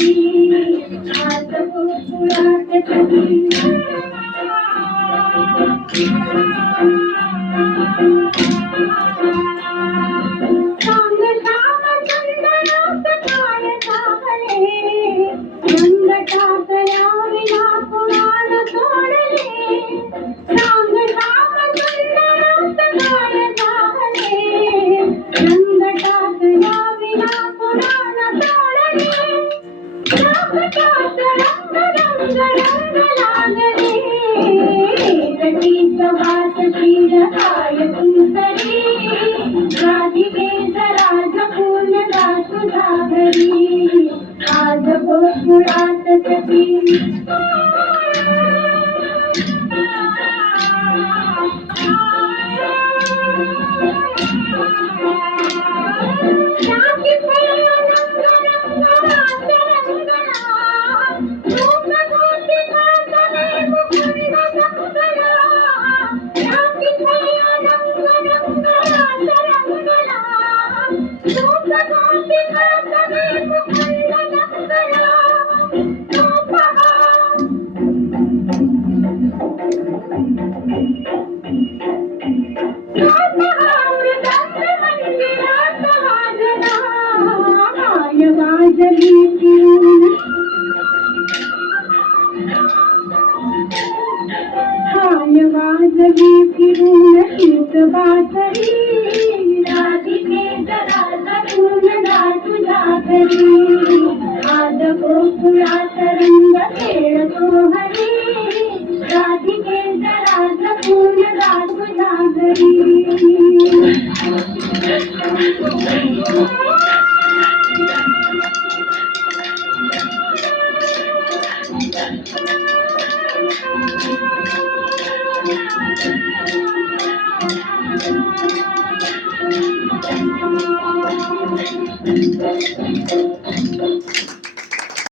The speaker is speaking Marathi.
आज गोकुळात सखी सांग श्याम सुंदरात काय झाले रंगटात विना कुणाला सोडले सांग श्याम सुंदरात काय झाले रंगटात विना कुणाला सोडले रंगटात रंग रंग लागले गटीचं वास शिर काय तुंतरी राधिकेचा राजकुल तुझ्या घरी आज गोकुळात सखी वाजवी फिरून शीत बासरी राधिकेचा राजकुल तुझ्या घरी आज गोकुळात रंग खेळतो हरी राधिकेचा राजकुल तुझ्या घरी